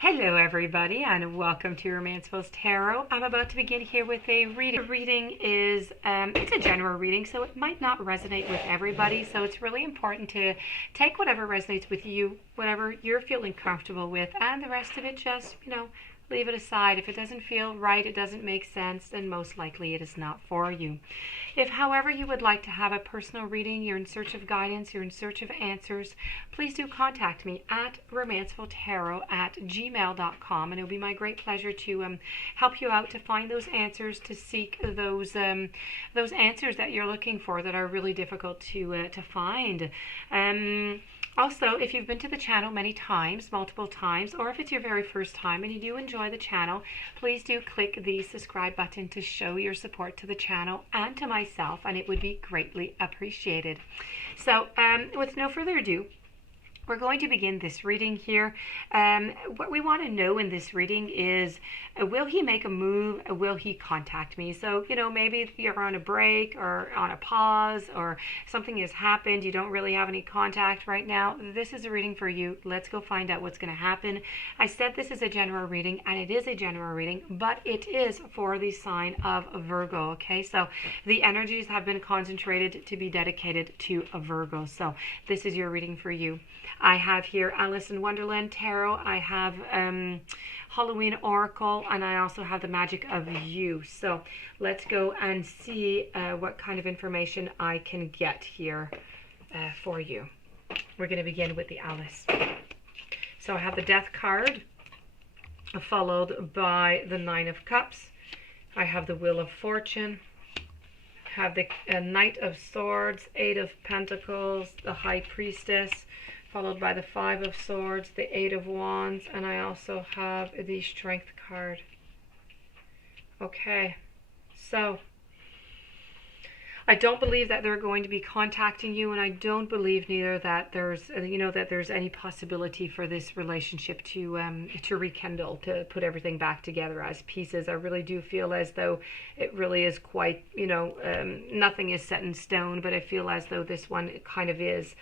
Hello everybody and welcome to Romanceful's Tarot. I'm about to begin here with a reading. The reading is, it's a general reading, so it might not resonate with everybody. So it's really important to take whatever resonates with you, whatever you're feeling comfortable with, and the rest of it just, leave it aside. If it doesn't feel right, it doesn't make sense, then most likely it is not for you. If, however, you would like to have a personal reading, you're in search of guidance, you're in search of answers, please do contact me at romancefulltarot@gmail.com, and it'll be my great pleasure to help you out to find those answers, to seek those answers that you're looking for that are really difficult to find. Also, if you've been to the channel many times, multiple times, or if it's your very first time and you do enjoy the channel, please do click the subscribe button to show your support to the channel and to myself, and it would be greatly appreciated. So, with no further ado, we're going to begin this reading here. What we want to know in this reading is, will he make a move? Will he contact me? So, maybe you're on a break or on a pause or something has happened. You don't really have any contact right now. This is a reading for you. Let's go find out what's going to happen. I said this is a general reading, and it is a general reading, but it is for the sign of Virgo, okay? So the energies have been concentrated to be dedicated to a Virgo. So this is your reading for you. I have here Alice in Wonderland Tarot. I have Halloween Oracle, and I also have the Magic of You. So let's go and see what kind of information I can get here for you. We're going to begin with the Alice. So I have the Death card, followed by the Nine of Cups. I have the Wheel of Fortune. I have the Knight of Swords, Eight of Pentacles, the High Priestess, followed by the Five of Swords, the Eight of Wands, and I also have the Strength card. Okay, so I don't believe that they're going to be contacting you, and I don't believe neither that there's, that there's any possibility for this relationship to rekindle, to put everything back together as pieces. I really do feel as though it really is quite, nothing is set in stone, but I feel as though this one kind of is.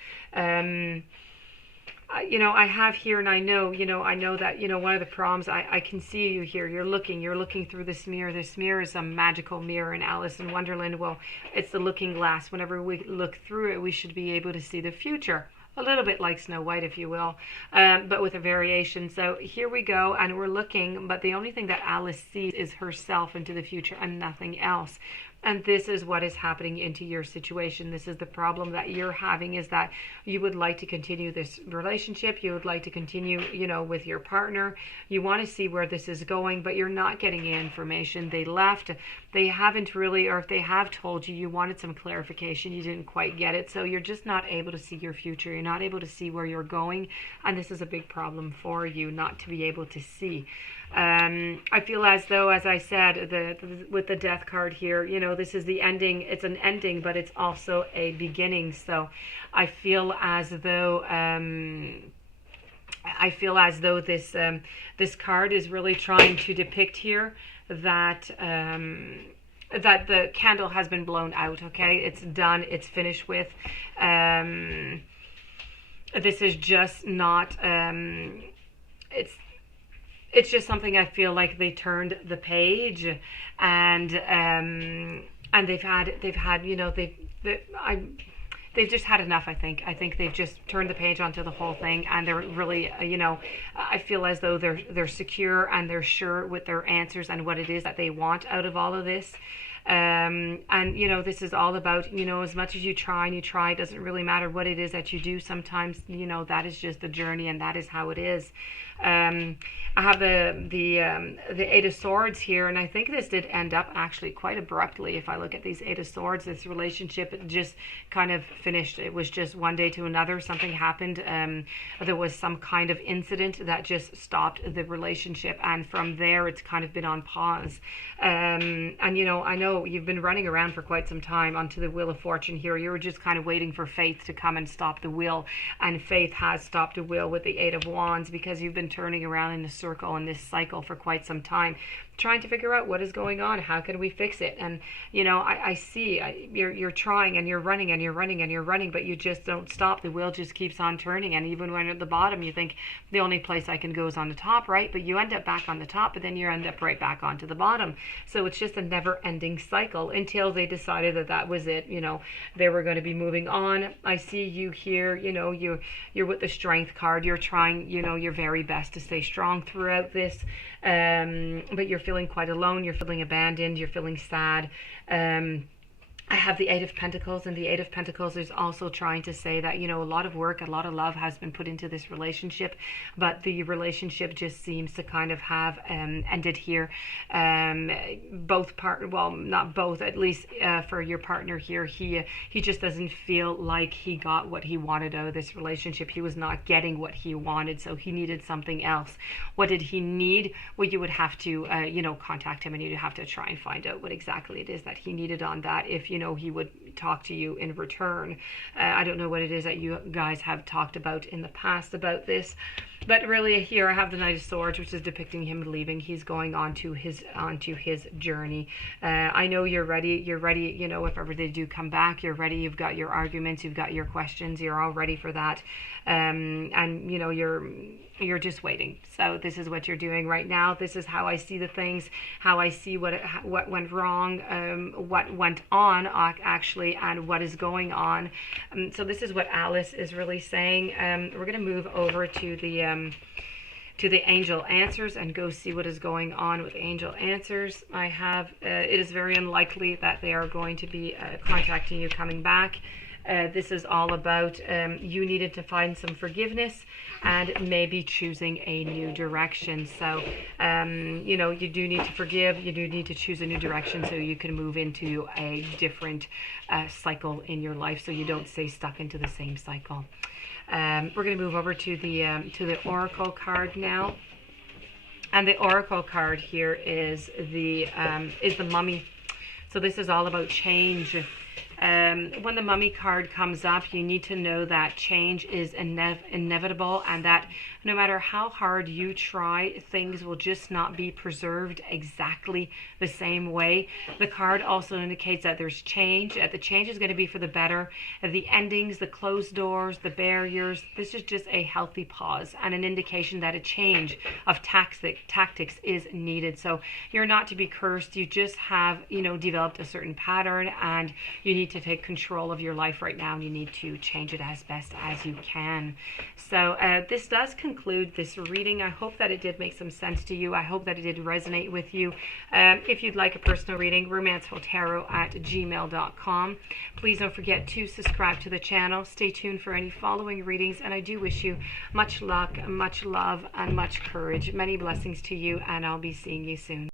I have here, and I know that, one of the problems, I can see you here. You're looking through this mirror. This mirror is a magical mirror in Alice in Wonderland. Well, it's the looking glass. Whenever we look through it, we should be able to see the future. A little bit like Snow White, if you will, but with a variation. So here we go, and we're looking, but the only thing that Alice sees is herself into the future and nothing else. And this is what is happening into your situation. This is the problem that you're having, is that you would like to continue this relationship. You would like to continue, with your partner. You want to see where this is going, but you're not getting the information. They left. They haven't really, or if they have told you, you wanted some clarification. You didn't quite get it. So you're just not able to see your future. You're not able to see where you're going. And this is a big problem for you, not to be able to see. I feel as though, as I said, with the Death card here, this is the ending. It's an ending, but it's also a beginning. So I feel as though this card is really trying to depict here that that the candle has been blown out. Okay, it's done. It's finished with. This is just not. It's just something I feel like they turned the page, and they've just had enough. I think they've just turned the page onto the whole thing, and they're really, I feel as though they're secure and they're sure with their answers and what it is that they want out of all of this. And this is all about, as much as you try and you try, it doesn't really matter what it is that you do. Sometimes, that is just the journey, and that is how it is. I have the Eight of Swords here, and I think this did end up actually quite abruptly. If I look at these Eight of Swords, this relationship, it just kind of finished. It was just one day to another, something happened. There was some kind of incident that just stopped the relationship, and from there it's kind of been on pause. And I know go. You've been running around for quite some time onto the Wheel of Fortune here. You were just kind of waiting for Faith to come and stop the wheel, and Faith has stopped the wheel with the Eight of Wands, because you've been turning around in a circle in this cycle for quite some time, trying to figure out what is going on, how can we fix it. And you know, I see you're trying, and you're running, and you're running, and you're running, but you just don't stop. The wheel just keeps on turning, and even when at the bottom you think the only place I can go is on the top, right? But you end up back on the top, but then you end up right back onto the bottom. So it's just a never-ending cycle until they decided that that was it. You know, they were going to be moving on. I see you here, you know, you're with the Strength card. You're trying, you know, your very best to stay strong throughout this, but you're feeling quite alone. You're feeling abandoned. You're feeling sad. I have the Eight of Pentacles, and the Eight of Pentacles is also trying to say that, you know, a lot of work, a lot of love has been put into this relationship, but the relationship just seems to kind of have ended here. Well, not both, at least for your partner here, he just doesn't feel like he got what he wanted out of this relationship. He was not getting what he wanted, so he needed something else. What did he need? Well, you would have to, you know, contact him, and you'd have to try and find out what exactly it is that he needed on that. If you know, he would talk to you in return. I don't know what it is that you guys have talked about in the past about this, but really here I have the Knight of Swords, which is depicting him leaving. He's going on to his journey. I know you're ready, you know, if ever they do come back, you're ready. You've got your arguments, you've got your questions, you're all ready for that. And you know, you're just waiting. So this is what you're doing right now. This is how I see the things, how I see what went wrong, what went on actually, and what is going on. So this is what Alice is really saying. We're going to move over to the angel answers and go see what is going on with angel answers. I have, it is very unlikely that they are going to be contacting you coming back. This is all about you needed to find some forgiveness and maybe choosing a new direction. So, you know, you do need to forgive. You do need to choose a new direction so you can move into a different cycle in your life, so you don't stay stuck into the same cycle. We're going to move over to the Oracle card now. And the Oracle card here is the Mummy. So this is all about change. When the Mummy card comes up, you need to know that change is inevitable, and that no matter how hard you try, things will just not be preserved exactly the same way. The card also indicates that there's change. The change is going to be for the better. The endings, the closed doors, the barriers, this is just a healthy pause and an indication that a change of tactics is needed. So you're not to be cursed. You just have, you know, developed a certain pattern, and you need to take control of your life right now, and you need to change it as best as you can. So this does conclude this reading. I hope that it did make some sense to you. I hope that it did resonate with you. If you'd like a personal reading, romancefulltarot@gmail.com. Please don't forget to subscribe to the channel. Stay tuned for any following readings, and I do wish you much luck, much love, and much courage. Many blessings to you, and I'll be seeing you soon.